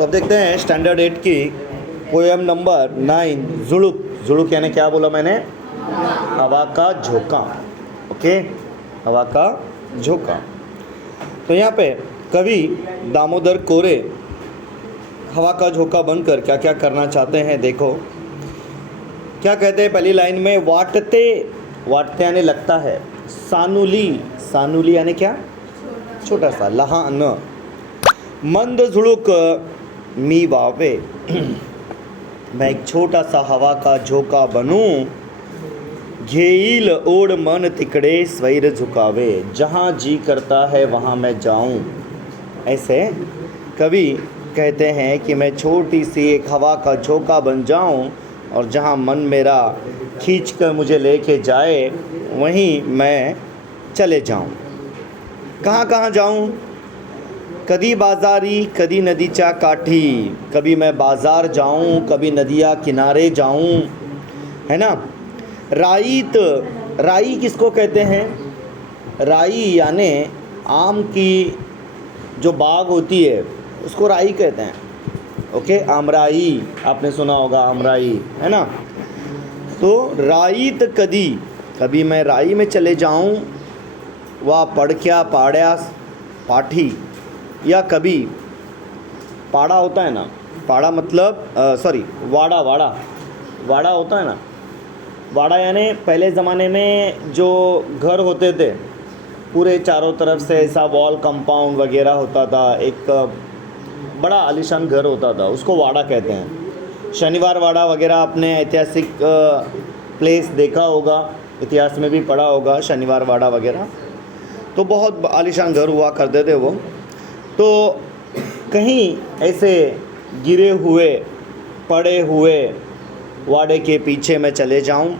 तो अब देखते हैं स्टैंडर्ड 8 की पोएम नंबर 9 जुड़ुक। जुड़ुक यानी क्या बोला मैंने? हवा का झोंका। ओके, हवा का झोंका। तो यहाँ पे कवि दामोदर कोरे हवा का झोंका बनकर क्या क्या करना चाहते हैं, देखो क्या कहते हैं पहली लाइन में। वाटते, वाटते यानी लगता है। सानुली, सानुली यानी क्या? छोटा सा, लहान। मंद झुड़ुक मी वावे, मैं एक छोटा सा हवा का झोंका बनूं। घेईल ओढ़ मन तिकड़े स्वैर झुकावे, जहाँ जी करता है वहाँ मैं जाऊं। ऐसे कवि कहते हैं कि मैं छोटी सी एक हवा का झोंका बन जाऊं और जहाँ मन मेरा खींच कर मुझे लेके जाए वहीं मैं चले जाऊं। कहाँ कहाँ जाऊं? कदी बाजारी कदी नदीच्या काठी, कभी मैं बाजार जाऊं कभी नदिया किनारे जाऊं, है ना। राईत, राई किसको कहते हैं? राई यानी आम की जो बाग होती है उसको राई कहते हैं। ओके, आमराई आपने सुना होगा, आमराई, है ना। तो राईत कदी, कभी मैं राई में चले जाऊं, वह पड़क्या पाड़या पाठी, या कभी पाड़ा होता है ना, पाड़ा मतलब सॉरी वाड़ा, वाड़ा, वाड़ा होता है ना। वाड़ा यानी पहले ज़माने में जो घर होते थे पूरे चारों तरफ से ऐसा वॉल कंपाउंड वगैरह होता था, एक बड़ा आलीशान घर होता था, उसको वाड़ा कहते हैं। शनिवार वाड़ा वगैरह आपने ऐतिहासिक प्लेस देखा होगा, इतिहास में भी पढ़ा होगा शनिवार वाड़ा वगैरह। तो बहुत आलीशान घर हुआ करते थे वो। तो कहीं ऐसे गिरे हुए पड़े हुए वाड़े के पीछे मैं चले जाऊं।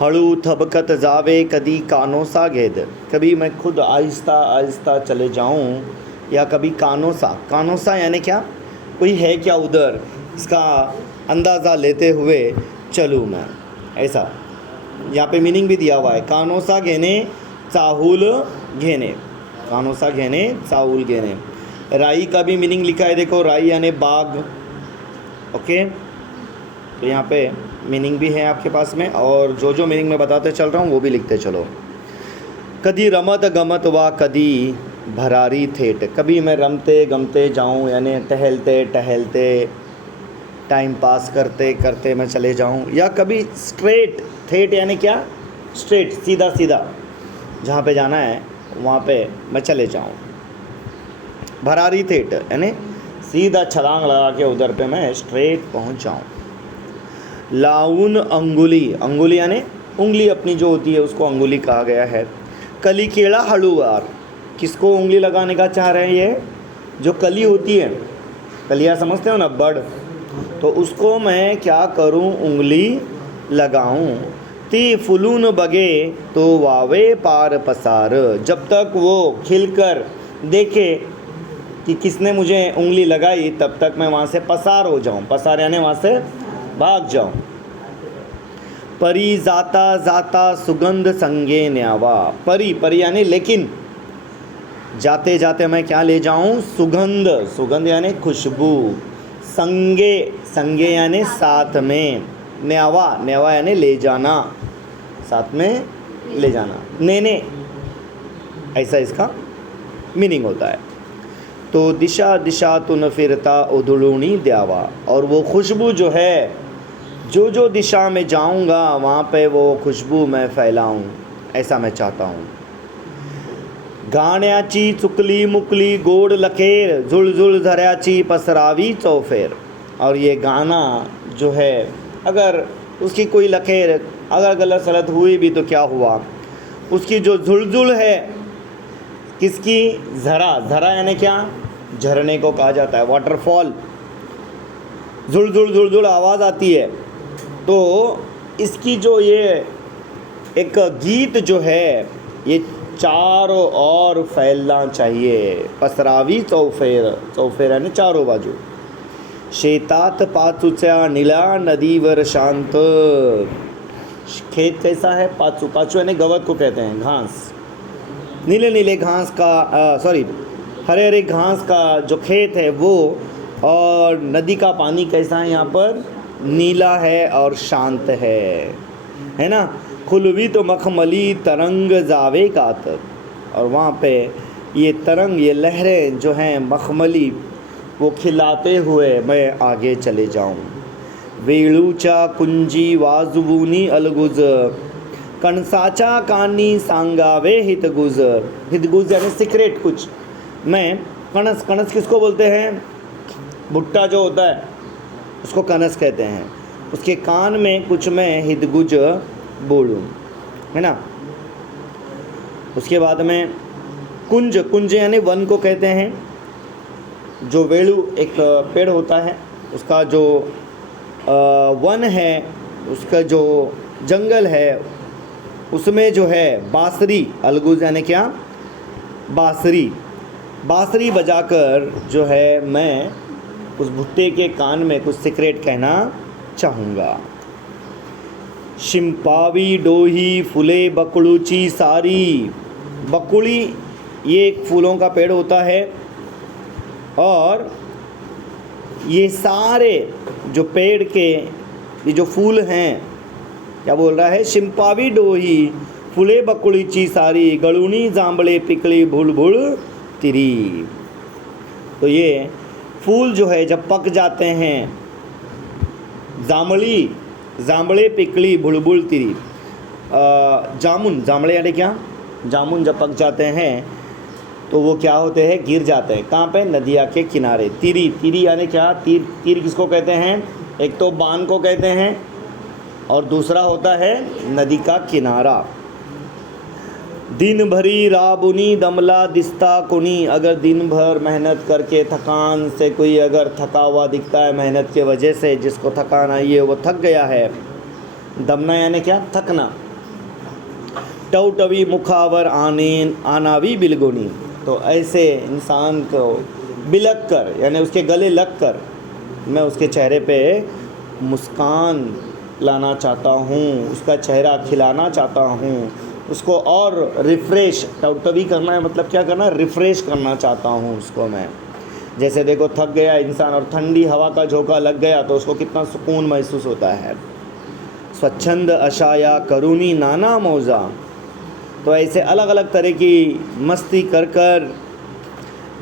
हड़ू थबकत जावे कदी कानोसा घेद, कभी मैं खुद आहिस्ता आहिस्ता चले जाऊं, या कभी कानोसा, कानोसा यानी क्या? कोई है क्या उधर, इसका अंदाज़ा लेते हुए चलूँ मैं, ऐसा यहाँ पे मीनिंग भी दिया हुआ है। कानोसा घेने चाहुल घेने, कानोसा घेने चाहुल घेने। राई का भी मीनिंग लिखा है, देखो राई यानी बाग। ओके, तो यहाँ पे मीनिंग भी है आपके पास में, और जो जो मीनिंग मैं बताते चल रहा हूँ वो भी लिखते चलो। कदी रमत गमत वा कदी भरारी थेट, कभी मैं रमते गमते जाऊँ यानी टहलते टहलते टाइम पास करते करते मैं चले जाऊँ, या कभी स्ट्रेट, थेट यानी क्या? स्ट्रेट, सीधा सीधा जहाँ पे जाना है वहाँ पे मैं चले जाऊँ। भरारी थेट यानी सीधा छलांग लगा के उधर पे मैं स्ट्रेट पहुँच जाऊँ। लाउन अंगुली, अंगुली यानी उंगली अपनी जो होती है उसको अंगुली कहा गया है। कली केड़ा हड़ुआर, किसको उंगली लगाने का चाह रहे हैं? ये जो कली होती है, कलियाँ समझते हो ना, बड़, तो उसको मैं क्या करूं? उंगली लगाऊं। ती फुलून बगे तो वावे पार पसार, जब तक वो खिलकर देखे कि किसने मुझे उंगली लगाई तब तक मैं वहाँ से पसार हो जाऊं। पसार यानी वहाँ से भाग जाऊं। परी जाता जाता सुगंध संगे न्यावा, परी, परी यानी लेकिन, जाते जाते मैं क्या ले जाऊं? सुगंध, सुगंध यानी खुशबू। संगे, संगे यानी साथ में। न्यावा, न्यावा यानी ले जाना, साथ में ले जाना। नेने, ऐसा इसका मीनिंग होता है। तो दिशा दिशा तुन फिरता उधुड़ूनी द्यावा, और वो खुशबू जो है, जो जो दिशा में जाऊंगा वहाँ पे वो खुशबू मैं फैलाऊं, ऐसा मैं चाहता हूँ। गाण्याची चुकली मुकली गोड लखेर, झुलझुल धऱ्याची पसरावी चौफेर, और ये गाना जो है अगर उसकी कोई लखेर अगर गलत सलत हुई भी तो क्या हुआ, उसकी जो झुलझुल है, किसकी? ज़रा, ज़रा यानी क्या? झरने को कहा जाता है, वाटरफॉल। झुलझुल झुलझुल आवाज़ आती है, तो इसकी जो ये एक गीत जो है ये चारों ओर फैलना चाहिए। पसरावी चौफेर, चौफेर यानी चारों बाजू। शेतात पाचूच्या नीला नदीवर शांत, खेत कैसा है? पाचू, पाचू यानी गवत को कहते हैं, घास। नीले नीले घास का हरे हरे घास का जो खेत है वो और नदी का पानी कैसा है यहाँ पर, नीला है और शांत है ना। खुलवी तो मखमली तरंग जावे कातर, और वहाँ पे ये तरंग, ये लहरें जो हैं मखमली, वो खिलाते हुए मैं आगे चले जाऊँ। वेळूच्या कुंजी वाजवूनी अलगुज, कणसाचा कानी सांगावे हितगुज। हितगुज यानी सीक्रेट कुछ। मैं कणस, कणस किसको बोलते हैं, भुट्टा जो होता है उसको कणस कहते हैं, उसके कान में कुछ मैं हितगुज बोलूँ, है ना। उसके बाद में कुंज, कुंज यानी वन को कहते हैं। जो वेणु एक पेड़ होता है, उसका जो वन है, उसका जो जंगल है, उसमें जो है बांसुरी, अलगुज यानी क्या, बांसुरी, बांसुरी बजाकर जो है मैं उस भुट्टे के कान में कुछ सीक्रेट कहना चाहूँगा। शिंपावी डोही फूले बकुड़ूची सारी, बकुड़ी ये एक फूलों का पेड़ होता है, और ये सारे जो पेड़ के ये जो फूल हैं, क्या बोल रहा है, शिंपावी डोही फूले बकुड़ीची सारी, गड़ूनी जांबले पिकली भूल भूल तिरी। तो ये फूल जो है जब पक जाते हैं, जांबली, जांबले पिकली भुलभुल तिरी, जामुन, जांबले यानी क्या, जामुन जब पक जाते हैं तो वो क्या होते हैं, गिर जाते हैं। कहाँ पे, नदिया के किनारे। तिरी, तिरी यानी क्या, तीर, तीर किसको कहते हैं, एक तो बान को कहते हैं, और दूसरा होता है नदी का किनारा। दिन भरी राबुनी दमला दिस्ता कुनी, अगर दिन भर मेहनत करके थकान से कोई अगर थका हुआ दिखता है, मेहनत के वजह से जिसको थकान आई है वो थक गया है। दमना यानी क्या, थकना। टवटवी मुखावर आनावी बिलगुनी, तो ऐसे इंसान को बिलक कर यानी उसके गले लग कर मैं उसके चेहरे पे मुस्कान लाना चाहता हूँ, उसका चेहरा खिलाना चाहता हूँ, उसको और रिफ़्रेश, टवटवी करना है मतलब क्या करना, रिफ़्रेश करना चाहता हूँ उसको मैं। जैसे देखो थक गया इंसान और ठंडी हवा का झोंका लग गया तो उसको कितना सुकून महसूस होता है। स्वच्छंद अशाया करूनी नाना मौजा, तो ऐसे अलग अलग तरह की मस्ती कर कर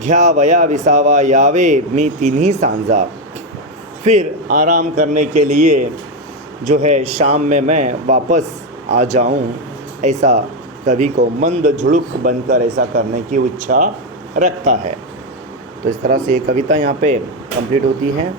घ्या वया विसावा यावे मी तिन्ही सांझा, फिर आराम करने के लिए जो है शाम में मैं वापस आ जाऊं, ऐसा कवि को मंद झुड़ुक बनकर ऐसा करने की इच्छा रखता है। तो इस तरह से ये कविता यहाँ पे कंप्लीट होती है।